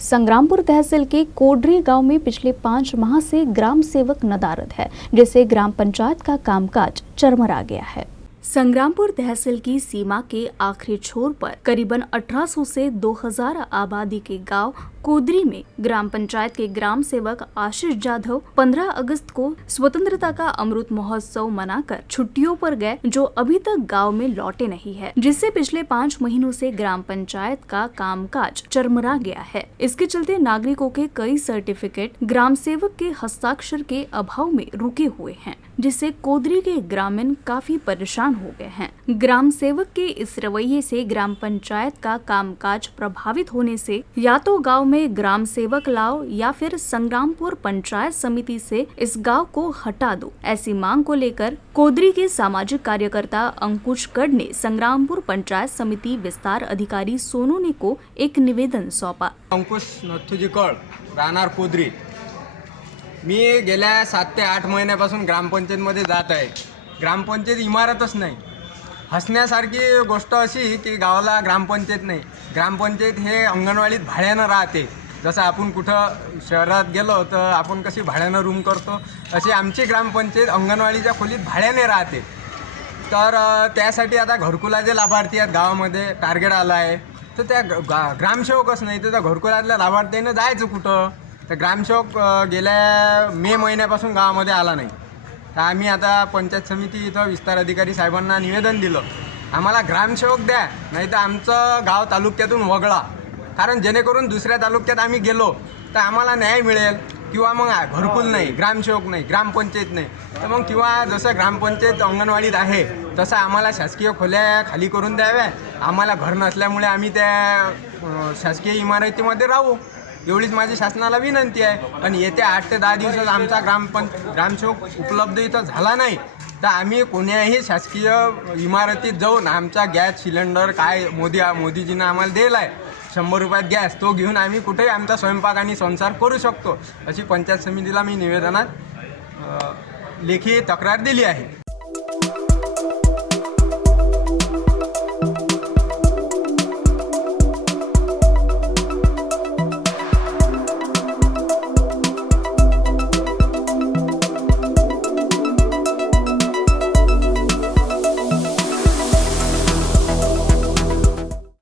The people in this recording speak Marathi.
संग्रामपुर तहसील के कोडरी गांव में पिछले 5 माह से ग्राम सेवक नदारद है, जिससे ग्राम पंचायत का कामकाज चरमरा गया है। संग्रामपुर तहसील की सीमा के आखिरी छोर पर करीबन 1800 से 2000 आबादी के गांव कोदरी में ग्राम पंचायत के ग्राम सेवक आशीष जाधव 15 अगस्त को स्वतंत्रता का अमृत महोत्सव मनाकर छुट्टियों पर गए, जो अभी तक गांव में लौटे नहीं है, जिससे पिछले 5 महीनों से ग्राम पंचायत का कामकाज चरमरा गया है। इसके चलते नागरिकों के कई सर्टिफिकेट ग्राम सेवक के हस्ताक्षर के अभाव में रुके हुए हैं, जिससे कोदरी के ग्रामीण काफी परेशान हो गए हैं। ग्राम सेवक के इस रवैये से ग्राम पंचायत का कामकाज प्रभावित होने से या तो गांव में ग्राम सेवक लाओ या फिर संग्रामपुर पंचायत समिति से इस गांव को हटा दो, ऐसी मांग को लेकर कोदरी के सामाजिक कार्यकर्ता अंकुश गढ़ ने संग्रामपुर पंचायत समिति विस्तार अधिकारी सोनोने को एक निवेदन सौंपा। अंकुश नथुजी कळ, राहणार कोदरी। मी गेल्या 7 ते 8 महिन्यापासून ग्रामपंचायतमध्ये जात आहे। ग्रामपंचायत इमारतच नाही। हसण्यासारखी गोष्ट अशी की गावाला ग्रामपंचायत नाही। ग्रामपंचायत हे अंगणवाडीत भाड्यानं राहते। जसं आपण कुठं शहरात गेलो तर आपण कशी भाड्यानं रूम करतो, अशी आमची ग्रामपंचायत अंगणवाडीच्या खोलीत भाड्याने राहते। तर त्यासाठी आता घरकुलाचे लाभार्थी आहेत गावामध्ये, टार्गेट आलं आहे। तर त्या ग्रामसेवकच नाही तर त्या घरकुलातल्या लाभार्थीनं जायचं कुठं? तर ग्रामसेवक गेल्या मे महिन्यापासून गावामध्ये आला नाही। तर आम्ही आता पंचायत समिती इथं विस्तार अधिकारी साहेबांना निवेदन दिलं, आम्हाला ग्रामसेवक द्या, नाही तर आमचं गाव तालुक्यातून वगळा। कारण जेणेकरून दुसऱ्या तालुक्यात आम्ही गेलो तर आम्हाला न्याय मिळेल, किंवा मग घरकुल नाही, ग्रामसेवक नाही, ग्रामपंचायत नाही, तर मग किंवा जसं ग्रामपंचायत अंगणवाडीत आहे तसं आम्हाला शासकीय खोल्या खाली करून द्याव्या। आम्हाला घर नसल्यामुळे आम्ही त्या शासकीय इमारतीमध्ये राहू, एवढीच माझी शासनाला विनंती आहे। आणि येत्या 8 ते 10 दिवसात आमचा ग्रामसेवक उपलब्ध इथं झाला नाही तर आम्ही कोण्याही शासकीय इमारतीत जाऊन आमचा गॅस सिलेंडर काय मोदीजीनं आम्हाला दिला आहे 100 रुपयात गॅस, तो घेऊन आम्ही कुठेही आमचा स्वयंपाक आणि संसार करू शकतो, अशी पंचायत समितीला मी निवेदनात लेखी तक्रार दिली आहे।